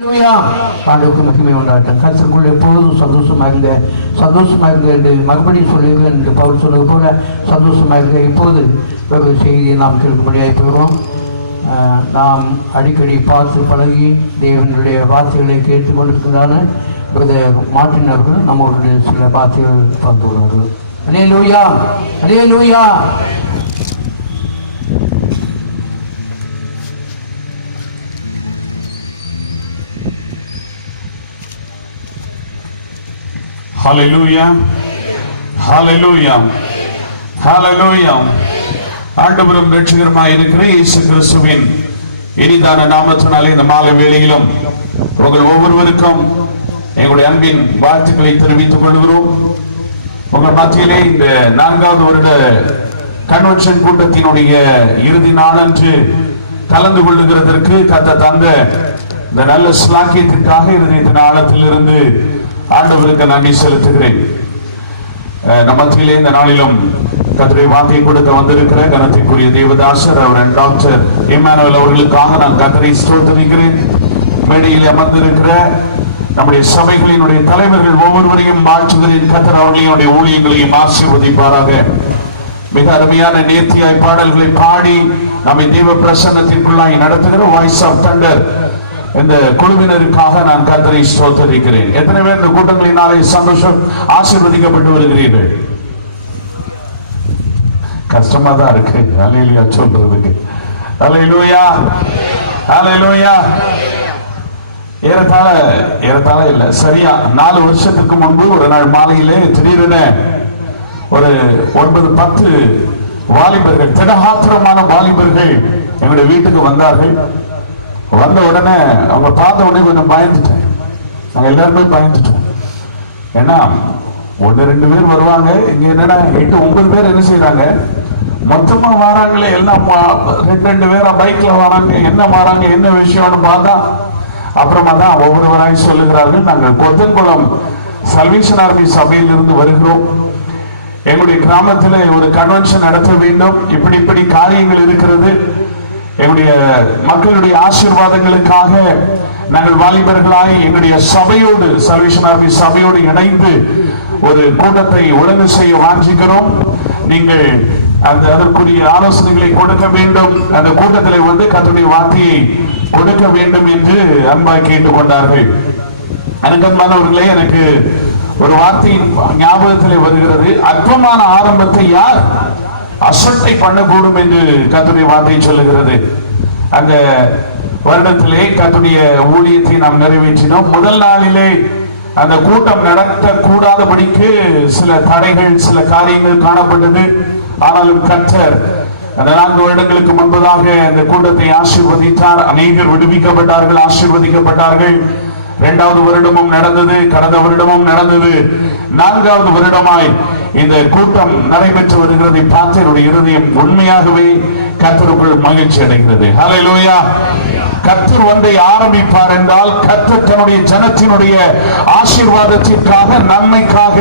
ஆண்டவருக்கு மகிமை உண்டாட்டம். கர்த்தருக்குள் எப்போதும் சந்தோஷமாக இருங்க என்று மறுபடியும் சொல்லுங்கள் என்று பவுல் சொன்னது போல சந்தோஷமாக இருங்க. இப்போது ஒரு செய்தியை நாம் கேட்கும்படியாக போகிறோம். நாம் அடிக்கடி பார்த்து பழகி தேவனுடைய வார்த்தைகளை கேட்டு கொண்டிருக்கிறான மாற்றினர்கள் நம்மளுடைய சில வார்த்தைகள் பந்துள்ளார்கள். அல்லேலூயா, அல்லேலூயா. ஹல்லேலூயா, ஹல்லேலூயா, ஹல்லேலூயா. ஆண்டவரும் இரட்சகருமாய் இருக்கிற இயேசு கிறிஸ்துவின் இனிதான நாமத்தினாலே இந்த மாலை வேளையிலும் உங்கள் ஒவ்வொருவருக்கும் எங்களுடைய அன்பின் வாழ்த்துக்களை தெரிவித்துக் கொள்கிறோம். உங்கள் மத்தியிலே இந்த 4வது வருட கன்வென்ஷன் கூட்டத்தினுடைய இறுதி நாளன்று கலந்து கொள்ளுகிறதற்கு கர்த்தர் தந்த இந்த நல்ல ஸ்லாக்கியத்திற்காக இருதயத்தின் ஆழத்திலிருந்து ஆண்டவருக்கு நன்றி செலுத்துகிறேன். நம் மத்தியிலே இந்த நாளிலும் கர்த்தருடைய வார்த்தையை கொடுக்க வந்திருக்கிற கனத்திற்குரிய தேவதாசர் அவர் டாக்டர் இம்மானுவேல் அவர்களுக்காக நான் கர்த்தரை ஸ்தோத்திரிக்கிறேன். மேடையில் அமர்ந்திருக்கிற நம்முடைய சபைகளினுடைய தலைவர்கள் ஒவ்வொருவரையும் வாழ்த்துகிறேன். கர்த்தர் அவர்களையும் ஊழியங்களையும் ஆசீர்வதிப்பாராக. மிக அருமையான நேர்த்தியாய் பாடல்களை பாடி நம்மை தேவ பிரசன்னத்திற்குள்ளாய் நடத்துகிற வாய்ஸ் ஆஃப் தண்டர் இந்த குழுவினருக்காக நான் கர்த்தரை ஸ்தோத்திரிக்கிறேன். எத்தனை பேர் இந்த கூட்டங்களினாலே சந்தோஷம் ஆசீர்வதிக்கப்பட்டு வருகிறீர்கள்? கஷ்டமா தான் இருக்கு அல்லேலூயா சொல்றதுக்கு. அல்லேலூயா, அல்லேலூயா. ஏறத்தாழ இல்ல, சரியா 4 வருஷத்துக்கு முன்பு ஒரு நாள் மாலையிலே திடீரென ஒரு 9-10 வாலிபர்கள், திடகாத்திரமான வாலிபர்கள் எங்களுடைய வீட்டுக்கு வந்தார்கள். வந்த உடனே அவங்க பார்த்த உடனே கொஞ்சம் பயந்துட்டேன். நாங்க எல்லாருமே பயந்துட்டோம். ஏன்னா 1-2 பேர் வருவாங்க, இங்க என்னன்னா 8-9 பேர் என்ன செய்யறாங்க, மொத்தமா வராங்களே எல்லாம் 2 பேரா பைக்ல வராங்க. என்ன வராங்க, என்ன விஷயம்னு பார்த்தா அப்புறமா தான் ஒவ்வொருவராய் சொல்லுகிறார்கள், நாங்கள் கொத்தன்குளம் சல்வேஷன் ஆர்மி சபையிலிருந்து வருகிறோம். எங்களுடைய கிராமத்தில் ஒரு கன்வென்ஷன் நடத்த வேண்டும், இப்படி காரியங்கள் இருக்கிறது. எங்களுடைய மக்களுடைய ஆசீர்வாதங்களுக்காக நாங்கள் வாலிபர்களாய் எங்களுடைய சபையோடு சல்வேஷன் ஆர்மி சபையோடு இணைந்து ஒரு கூட்டத்தை ஒழுங்கு செய்ய வாஞ்சிக்கிறோம். நீங்கள் அதற்குரிய ஆலோசனைகளை கொடுக்க வேண்டும். அந்த கூட்டத்தில் வந்து கர்த்தருடைய வார்த்தையை கொடுக்க வேண்டும் என்று அன்பாய் கேட்டுக்கொண்டார்கள். அன்பர்களே, எனக்கு ஒரு வார்த்தையின் ஞாபகத்தில் வருகிறது. அற்பமான ஆரம்பத்தை யார் அசட்டை பண்ணக்கூடும் என்று கர்த்தருடைய வார்த்தை சொல்லுகிறது. அந்த வருடத்திலே கர்த்தருடைய ஊழியத்தை நாம் நிறைவேற்றினோம். முதல் நாளிலே அந்த கூட்டம் நடக்க கூடாதபடிக்கு சில தடைகள், சில காரியங்கள் காணப்பட்டது. ஆனாலும் கர்த்தர் அந்த 4 வருடங்களுக்கு முன்பதாக இந்த கூட்டத்தை ஆசீர்வதித்தார். அநேகர் விடுவிக்கப்பட்டார்கள், ஆசீர்வதிக்கப்பட்டார்கள். 2வது வருடமும் நடந்தது, கடந்த வருடமும் நடந்தது. 4வது வருடமாய் இந்த கூட்டம் நடைபெற்று வருகிறதை பார்த்து என்னுடைய இருதயம் உண்மையாகவே கர்த்தருக்குள் மகிழ்ச்சி அடைகிறது. ஹல்லேலூயா. கர்த்தர் ஒன்றை ஆரம்பிப்பார் என்றால், கர்த்தர் தன்னுடைய ஜனத்தினுடைய ஆசீர்வாதத்திற்காக, நன்மைக்காக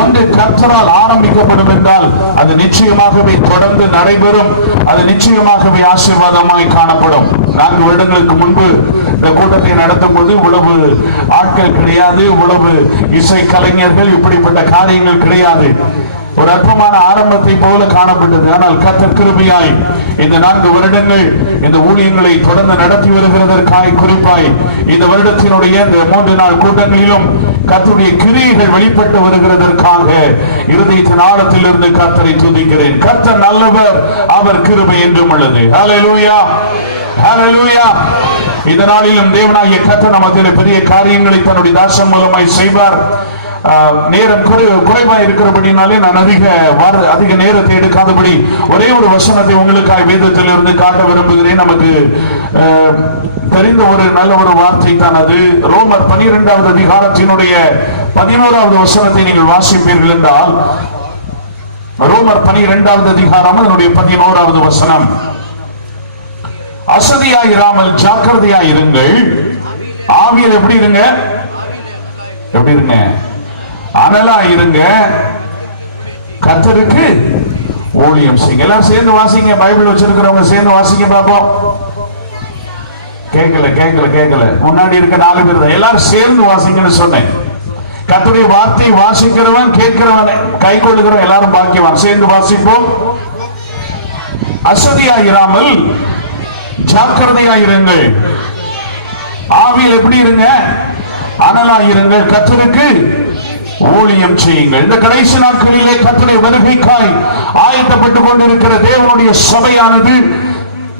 ஒன்று கர்த்தரால் ஆரம்பிக்கப்படும் என்றால் அது நிச்சயமாகவே தொடர்ந்து நடைபெறும். அது நிச்சயமாகவே ஆசீர்வாதமாய் காணப்படும். 4 வருடங்களுக்கு முன்பு இந்த கூட்டத்தை நடத்தும் போது உழவு ஆட்கள் கிடையாது, உழவு இசை கலைஞர்கள், இப்படிப்பட்ட காரியங்கள் கிடையாது. ஒரு அற்பமான ஆரம்பத்தை போல காணப்பட்டது. ஆனால் கர்த்தர் கிருபையாய் இந்த 4 வருடங்கள் இந்த ஊழியங்களை தொடர்ந்து நடத்தி வருகிறதற்காய், குறிப்பாய் இந்த வருடத்தினுடைய இந்த 3 நாள் கூட்டங்களிலும் கர்த்தருடைய கிரியைகள் வெளிப்பட்டு வருகிறதற்காக இருதயத்தின் ஆழத்தில் இருந்து கர்த்தரை துதிக்கிறேன். கர்த்தர் நல்லவர், அவர் கிருபை என்றும் உள்ளது. ஹல்லேலூயா, ஹல்லேலூயா. இந்த நாளிலும் தேவனாகிய கர்த்தர் நமக்கு பெரிய காரியங்களை தன்னுடைய தாசன் மூலமாய் செய்வார். நேரம் குறைவாக இருக்கிறபடினாலே நான் அதிக நேரத்தை எடுக்காதபடி ஒரே ஒரு வசனத்தை உங்களுக்காக வேதத்தில் இருந்து காட்ட விரும்புகிறேன். நமக்கு தெரிந்த ஒரு நல்ல ஒரு வார்த்தை தான் அது. ரோமர் 12வது அதிகாரத்தினுடைய 11வது வசனத்தை நீங்கள் வாசிப்பீர்கள் என்றால், ரோமர் 12வது அதிகாரம் அதனுடைய 11வது வசனம், அசதியாயிராமல் ஜாக்கிரதையாயிருங்கள், ஆவியில் எப்படி இருங்க, அனலா இருங்க, கர்த்தருக்கு ஊழியம் செய்யுங்க. எல்லாரும் சேர்ந்து வாசிங்க. பைபிள் வச்சிருக்கிறவங்க சேர்ந்து வாசிங்க பார்ப்போம். கேட்கல. முன்னாடி இருக்க 4 பேர் தான் எல்லாரும் சேர்ந்து வாசிக்கணும்னு சொன்னேன். கர்த்தருடைய வார்த்தையை வாசிக்கிறவன், கேட்கிறவன், கை கொள்ளுகிறவன் எல்லாரும் பாக்கியவான். சேர்ந்து வாசிப்போம். அசதியாயிராமல் ஜாக்கிரதையாயிருங்கள். ஆவியில் எப்படி இருங்க? அனலாயிருங்கள். கர்த்தருக்கு ஊழியம் செய்யுங்கள். இந்த கடைசி நாட்களிலே கர்த்தருடைய வருகைக்காய் ஆயத்தப்பட்டுக் கொண்டிருக்கிற தேவனுடைய சபையானது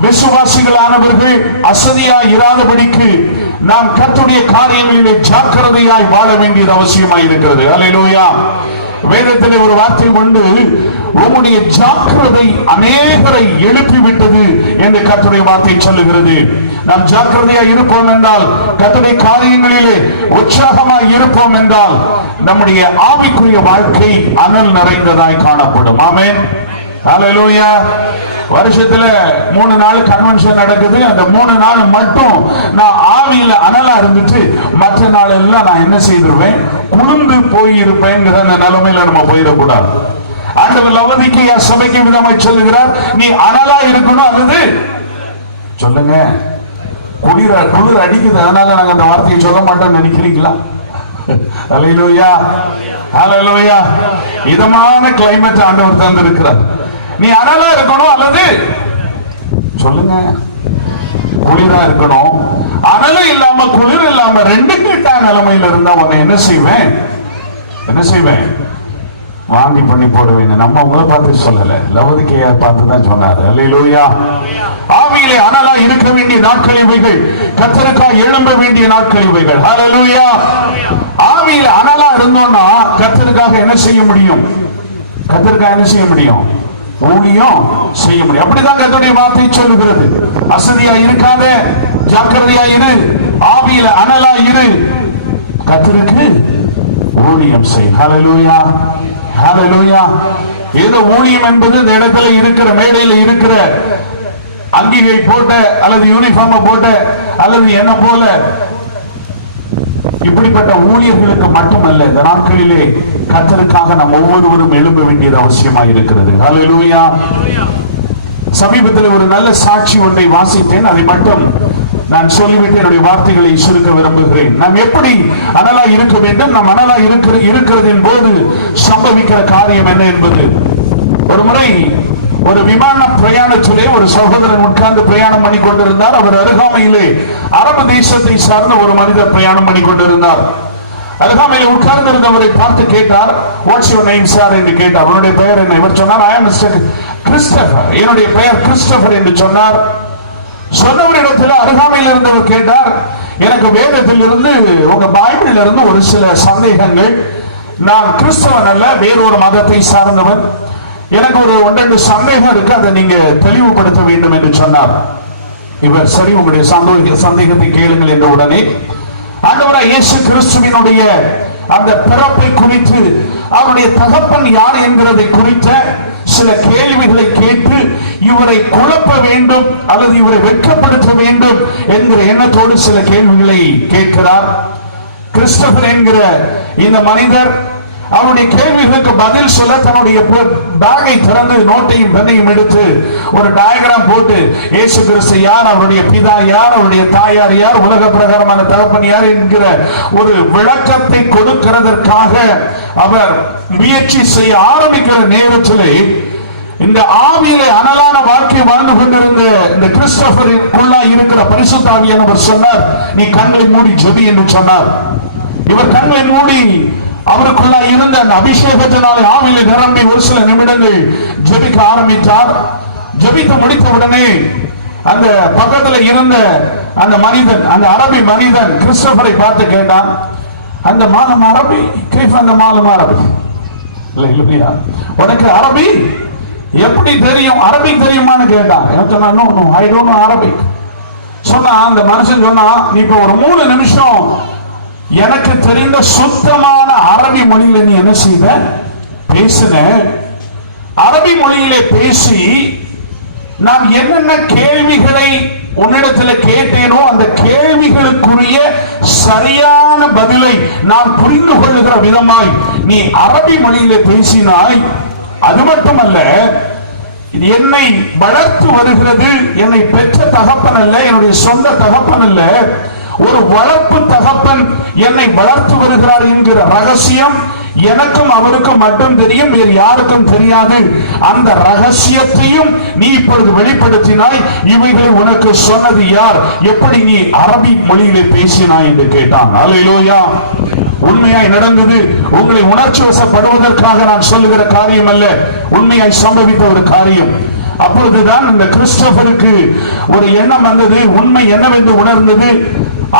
விசுவாசிகளானவர்கள் அசதியாய் இராதபடிக்கு நாம் கர்த்தருடைய காரியங்களிலே ஜாக்கிரதையாய் வாழ வேண்டியது அவசியமாய் இருக்கிறது. அல்லேலூயா. வேதத்திலே ஒரு வார்த்தை உண்டு, உம்முடைய ஜாக்கிரதை அநேகரை எழுப்பிவிட்டது என்று கர்த்தருடைய வார்த்தை சொல்லுகிறது. நாம் ஜாக்கிரதையாய் இருப்போம் என்றால், கர்த்தருடைய காரியங்களிலே உற்சாகமாய் இருப்போம் என்றால், நம்முடைய ஆவிக்குரிய வாழ்க்கை அனல் நிறைந்ததாய் காணப்படும். ஆமென். ஹல்லேலூயா. வருஷத்துல 3 நாள் கன்வென்ஷன் நடக்குது. அந்த 3 நாள் மட்டும் நான் ஆவியில அனலா இருந்துட்டு மற்ற நாள் எல்லாம் நான் என்ன செய்திருவேன்? குளிர்ந்து போயிருப்பேங்கிற அந்த நிலைமையில நம்ம போயிடக்கூடாது. ஆண்டவர் லவோதிக்கேயா சபைக்கு விதமாய் சொல்லுகிறார், நீ அனலா இருக்கணும். அல்லது சொல்லுங்க, குளிர் அடிக்குது, அதனால நாங்க அந்த வார்த்தையை சொல்ல மாட்டோம்னு நினைக்கிறீங்களா? ஹல்லேலூயா, ஹல்லேலூயா. இதமான கிளைமேட் ஆண்டவர் தந்திருக்கிறார். நீ அனலா இருக்கணும் அல்லது சொல்லுங்க குளிரா இருக்கணும். அனலும் இல்லாம குளிர் இல்லாம ரெண்டு கிட்ட நிலைமையில இருந்தா உன்னை என்ன செய்வேன்? வாங்கி பண்ணி போடுவேன். நம்ம உங்களை பார்த்து சொல்லல, லவோதிக்கேயா பார்த்து தான் சொன்னார். அல்லேலூயா. ஆவியிலே அனலா இருக்க வேண்டிய நாட்கள் இவைகள். கர்த்தருக்காக எழும்ப வேண்டிய நாட்கள் இவைகள். ஹல்லேலூயா. ஆவியில அனலா இருந்தோம்னா கர்த்தருக்காக என்ன செய்ய முடியும்? ஊழியம் செய்ய முடியும். அப்படிதான் கர்த்தருடைய வார்த்தை சொல்லுகிறது. அசதியா இருக்காத, ஜாக்கிரதையா இரு, ஆவியில அனலா இரு, கர்த்தருக்கு ஊழியம் செய். ஹல்லேலூயா, ஹல்லேலூயா. ஏதோ ஊழியம் என்பது இந்த இடத்துல இருக்கிற, மேடையில இருக்கிற அங்கிகை போட்ட அல்லது யூனிஃபார்ம் போட்ட அல்லது என்ன போல இப்படிப்பட்ட ஊழியர்களுக்கு மட்டுமல்ல, இந்த நாட்களிலே கர்த்தருக்காக நாம் ஒவ்வொருவரும் எழும்ப வேண்டியது அவசியமாக இருக்கிறது. ஹல்லேலூயா. சமீபத்தில் ஒரு நல்ல சாட்சி ஒன்றை வாசித்தேன். அதை மட்டும் நான் சொல்லிவிட்டு என்னுடைய வார்த்தைகளை சுருக்க விரும்புகிறேன். நாம் எப்படி அனலா இருக்க வேண்டும், நாம் அனலா இருக்கிறதின் போது சம்பவிக்கிற காரியம் என்ன என்பது. ஒரு முறை ஒரு விமான பிரயாணத்திலே ஒரு சகோதரன் உட்கார்ந்து பிரயாணம் பண்ணி கொண்டிருந்தார். அவர் அருகாமையிலே அரபு தேசத்தை சார்ந்த ஒரு மனிதர் பிரயாணம் பண்ணி கொண்டிருந்தார். அருகாமையிலே உட்கார்ந்து இருந்தவரை பார்த்து கேட்டார், வாட்ஸ் யுவர் நேம் சார் என்று கேட்டார். அவருடைய பெயர் என்ன? இவர் சொன்னார், ஐ அம் மிஸ்டர் கிறிஸ்டோபர், என்னுடைய பெயர் கிறிஸ்டோபர் என்று சொன்னார். சொன்னவரிடத்தில் அருகாமையில் இருந்தவர் கேட்டார், எனக்கு வேதத்தில் இருந்து உங்க பைபிளில் இருந்து ஒரு சில சந்தேகங்கள். நான் கிறிஸ்தவன் அல்ல, வேறொரு மதத்தை சார்ந்தவன். எனக்கு ஒரு 1-2 சந்தேகம் இருக்கு, அதை நீங்க தெளிவுபடுத்த வேண்டும் என்று சொன்னார். இவர் சரி, உங்களுடைய சந்தேகத்தை கேளுங்கள் என்ற உடனே ஆண்டவராகிய இயேசு கிறிஸ்துவினுடைய அந்த பிறப்பை குறித்து, அவருடைய தகப்பன் யார் என்கிறதை குறித்த சில கேள்விகளை கேட்டு இவரை குழப்ப வேண்டும் அல்லது இவரை வெட்கப்படுத்த வேண்டும் என்கிற எண்ணத்தோடு சில கேள்விகளை கேட்கிறார். கிறிஸ்டோபர் என்கிற இந்த மனிதர் அவருடைய கேள்விகளுக்கு பதில் சொல்ல தன்னுடைய பேக்கை திறந்து நோட்டையும் பெண்ணையும் எடுத்து ஒரு டயகிராம் போட்டு இயேசு கிறிஸ்து யார், அவருடைய பிதா யார், அவருடைய தாயார் யார், உலக பிரகாரமான தகப்பன் யார் என்கிற ஒரு விளக்கத்தை கொடுக்கிறதற்காக அவர் முயற்சி செய்ய ஆரம்பிக்கிற நேரத்திலே இந்த ஆவியிலே அனலான வாழ்க்கை வாழ்ந்து கொண்டிருந்த இந்த கிறிஸ்டோபருக்குள்ளா இருக்கிற பரிசுத்த ஆவியானவர் சொன்னார், நீ கண்களை மூடி ஜெபி என்று சொன்னார். இவர் கண்களை மூடி அவருக்குள்ள இருந்த அந்த அபிஷேகத்தினாலே ஆவியிலே நிரம்பி ஒரு சில நிமிடங்கள் ஜெபிக்க ஆரம்பித்தார். ஜெபித்து முடித்த உடனே அந்த பக்கத்துல இருந்த அந்த மனிதன், அந்த அரபி மனிதன் கிறிஸ்டோபரை பார்த்து கேட்டான், அந்த மாலம் அரபி கைஃப், அந்த மாலம் அரபி இல்லையா, உனக்கு அரபி எப்படி தெரியும், அரபிக் தெரியுமான்னு கேட்டான். No no I don't know Arabic சொன்னா. அந்த மனுஷன் சொன்னா, நீ இப்ப ஒரு 3 நிமிஷம் எனக்கு தெரிந்த சுத்தமான அரபி மொழியில நீ என்ன செய்த, பேசின. அரபி மொழியிலே பேசி நான் என்னென்ன கேள்விகளை உன்னிடத்துல கேட்டேனோ அந்த கேள்விகளுக்குரிய சரியான பதிலை நான் புரிந்து கொள்ளுகிற விதமாய் நீ அரபி மொழியிலே பேசினாய். அது மட்டுமல்ல, இது என்னை வளர்த்து வருகிறது. என்னை பெற்ற தகப்பன் அல்ல, என்னுடைய சொந்த தகப்பன் அல்ல, ஒரு வளர்ப்பு தகப்பன் என்னை வளர்த்து வருகிறார் என்கிற ரகசியம் எனக்கும் அவருக்கும் மட்டும் தெரியும், வேறு யாருக்கும் தெரியாது. அந்த ரகசியத்தையும் நீ இப்பொழுது வெளிப்படுத்தினாய். இவைகளை உனக்கு சொன்னது யார்? எப்படி நீ அரபி மொழியிலே பேசினாய் என்று கேட்டான். அல்லேலூயா. உண்மையாய் நடந்தது. உங்களை உணர்ச்சி வசப்படுவதற்காக நான் சொல்லுகிற காரியம் அல்ல, உண்மையாய் சம்பவித்த ஒரு காரியம். அப்பொழுதுதான் இந்த கிறிஸ்டோபருக்கு ஒரு எண்ணம் வந்தது. உண்மை என்னவென்று உணர்ந்தது.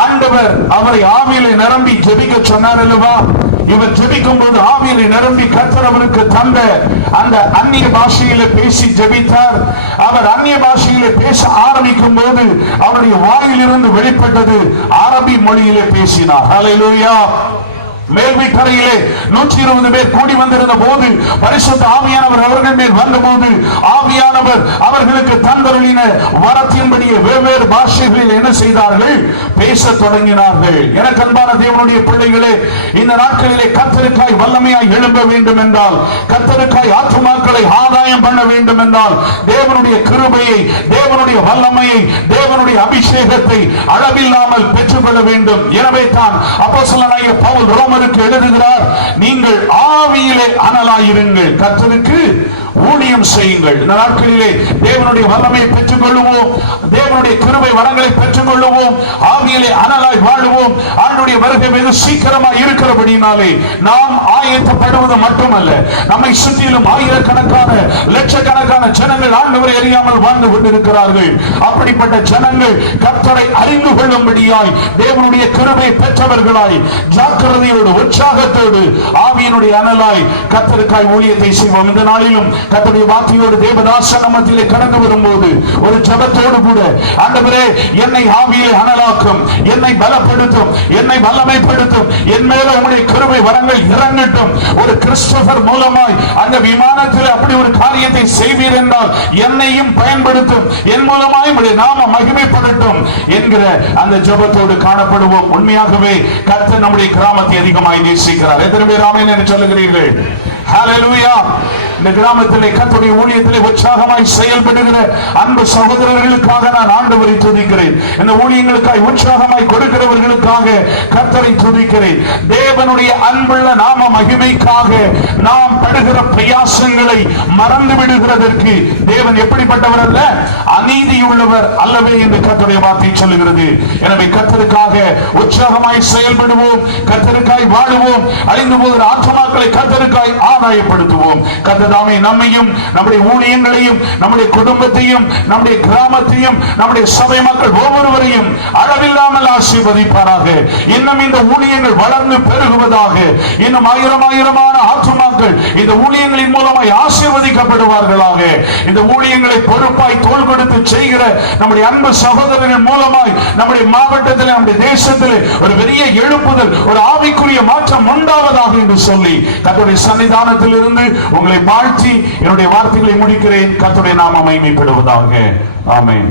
ஆண்டவர் அவரை ஆவியிலே நிரம்பி ஜெபிக்க சொன்னார் அல்லவா? இவர் ஜெபிக்கும் போது ஆவியிலே நிரம்பி கர்த்தர் அவருக்கு தந்த அந்த அந்நிய பாஷையிலே பேசி ஜெபித்தார். அவர் அந்நிய பாஷையிலே பேச ஆரம்பிக்கும் போது அவருடைய வாயிலிருந்து வெளிப்பட்டது அரபி மொழியிலே பேசினார். ஹல்லேலூயா. மேல்வீட்டறையிலே 120 பேர் கூடி வந்திருந்த போது பரிசுத்த ஆவியானவர் அவர்கள் மேல் வந்தபோது ஆவியானவர் அவர்களுக்கு தந்தருளின வரத்தின்படியே வெவ்வேறு பாஷைகளில் என்ன செய்தார்கள்? பேச தொடங்கினார்கள். எனக்கு அன்பான தேவனுடைய பிள்ளைகளே, இந்த நாட்களிலே கர்த்தருக்காய் வல்லமையாய் எழும்ப வேண்டும் என்றால், கர்த்தருக்காய் ஆத்துமாக்களை ஆதாயம் பண்ண வேண்டும் என்றால், தேவனுடைய கிருபையை, தேவனுடைய வல்லமையை, தேவனுடைய அபிஷேகத்தை அளவில்லாமல் பெற்றுக்கொள்ள வேண்டும். எனவே தான் அப்போஸ்தலனாகிய பவுல் ரோமருக்கு எழுதுகிறார், நீங்கள் ஆவியிலே அனலாயிருங்கள், கர்த்தருக்கு ஊழியம் செய்யுங்கள். இந்த நாட்களிலே தேவனுடைய வல்லமையை பெற்றுக் கொள்ளுவோம், தேவனுடைய கிருபை வரங்களை பெற்றுக் கொள்ளுவோம், ஆவியிலே அனலாய் வாழுவோம். ஆண்டவருடைய வருகை வெகு சீக்கிரமாய் இருக்கிறபடினாலே நாம் ஆயத்தப்படுவது மட்டுமல்ல, நம்மை சுற்றிலும் ஆயிரக்கணக்கான லட்சக்கணக்கான ஜனங்கள் ஆண்டவரை அறியாமல் வாழ்ந்து கொண்டிருக்கிறார்கள். அப்படிப்பட்ட ஜனங்கள் கர்த்தரை அறிந்து கொள்ளும்படியாய் தேவனுடைய கிருபை பெற்றவர்களாய் ஜாக்கிரதையோடு உற்சாகத்தோடு ஆவியினுடைய அனலாய் கர்த்தருக்காய் ஊழியத்தை செய்வோம். இந்த நாளிலும் கர்த்தருடைய வார்த்தையோடு தேவதாசன் மத்தியிலே கடந்து வரும்போது ஒரு ஜெபத்தோடு கூட, ஆண்டவரே என்னை ஆவியிலே அனலாக்கும், என்னை பலப்படுத்தும், என்னை வல்லமைப்படுத்தும், என் மேல உம்முடைய கிருபை வரங்கள் இறங்கட்டும். ஒரு கிறிஸ்டோபர் மூலமாய் அந்த விமானத்தில் அப்படி ஒரு காரியத்தை செய்வீர் என்றால் என்னையும் பயன்படுத்தும், என் மூலமாய் உம்முடைய நாம மகிமைப்படட்டும் என்கிற அந்த ஜெபத்தோடு காணப்படுவோம். உண்மையாகவே கர்த்தர் நம்முடைய கிராமத்தை அதிகமாய் நேசிக்கிறார். எத்தனை பேர் ஆமென் என்று சொல்லுகிறீர்கள்? ஹல்லேலூயா. இந்த கிராமத்திலே கர்த்தருடைய ஊழியத்திலே உற்சாகமாய் செயல்படுகிற அன்பு சகோதரர்களுக்காக நான் ஆண்டவரை துதிக்கிறேன். இந்த ஊழியங்களுக்காய் உற்சாகமாய் கொடுக்கிறவர்களுக்காக கர்த்தரை துதிக்கிறேன். தேவனுடைய அன்புள்ள நாம மகிமைக்காக நாம் படுகிற பிரயாசங்களை மறந்து விடுகிறதற்கு தேவன் எப்படிப்பட்டவர் அல்ல, அநீதியுள்ளவர் அல்லவே என்று கர்த்தருடைய வார்த்தை சொல்லுகிறது. எனவே கர்த்தருக்காக உற்சாகமாய் செயல்படுவோம், கர்த்தருக்காய் வாழுவோம், அழிந்து போகிற ஆத்துமாக்களை கர்த்தருக்காய் ஆதாயப்படுத்துவோம். கர்த்ததாமே நம்மையும், நம்முடைய ஊழியங்களையும், நம்முடைய குடும்பத்தையும், நம்முடைய கிராமத்தையும், நம்முடைய சபை மக்கள் ஒவ்வொருவரையும் அளவில்லாமல் ஆசீர்வதிப்பாராக. இன்னும் இந்த ஊழியங்கள் வளர்ந்து பெருகுவதாக. இன்னும் ஆயிரமான ஆத்துமாக்கள் இந்த ஊழியங்களின் மூலமாய் ஆசீர்வதிக்கப்படுவார்களாக. இந்த ஊழியங்களை பொறுப்பாய் தோள் கொடுத்து செய்கிற நம்முடைய அன்பு சகோதரர்கள் மூலமாய் நம்முடைய மாவட்டத்தில், நம்முடைய தேசத்தில் ஒரு பெரிய எழுப்புதல், ஒரு ஆவிக்குரிய மாற்றம் உண்டாவதாக என்று சொல்லி கர்த்தருடைய சன்னிதானத்தில் இருந்து உங்களை வாழ்த்தி என்னுடைய வார்த்தைகளை முடிக்கிறேன். கர்த்தருடைய நாமம் மகிமைப்படுவதாக. ஆமென்.